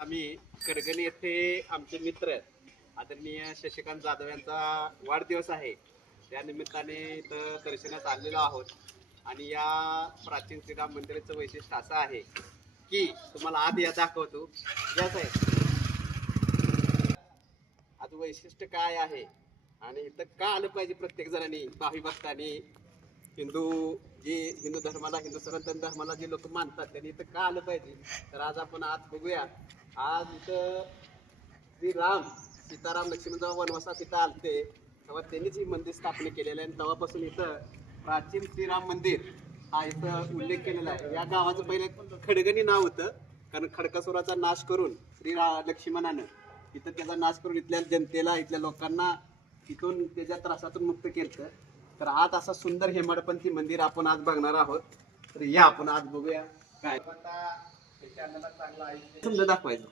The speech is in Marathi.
आम्ही कडगणी येथे आमचे मित्र आदरणीय शशिकांत जाधव यांचा वाढदिवस आहे. त्या निमित्ताने इथं दर्शनास आलेलो आहोत. आणि या प्राचीन श्रीराम मंदिराचं वैशिष्ट्य असं आहे की तुम्हाला आत या दाखवतो. याच आहे आज वैशिष्ट्य काय आहे आणि इथं का आलं पाहिजे प्रत्येक जणांनी भावी भक्तांनी. हिंदू धर्माला, हिंदू सनातन धर्माला जे लोक मानतात त्यांनी इथं का आलं पाहिजे. तर आज आपण आत बघूया. आज इथं श्री राम सीताराम लक्ष्मण जेव्हा वनवासात इथं आलते तेव्हा त्यांनीच ही मंदिर स्थापना केलेलं आहे. आणि तेव्हापासून इथं प्राचीन श्रीराम मंदिर हा इथं उल्लेख केलेला आहे. या गावाचं पहिले खडगणी नाव होतं, कारण खडकासुराचा नाश करून लक्ष्मणानं इथं त्याचा नाश करून इथल्या जनतेला, इथल्या लोकांना तिथून त्याच्या त्रासातून मुक्त केलं. तर आज असा सुंदर हेमाडपंथी मंदिर आपण आज बघणार आहोत. तर या आपण आज बघूया काय चांगलं आयुष्य समजा दाखवायचं.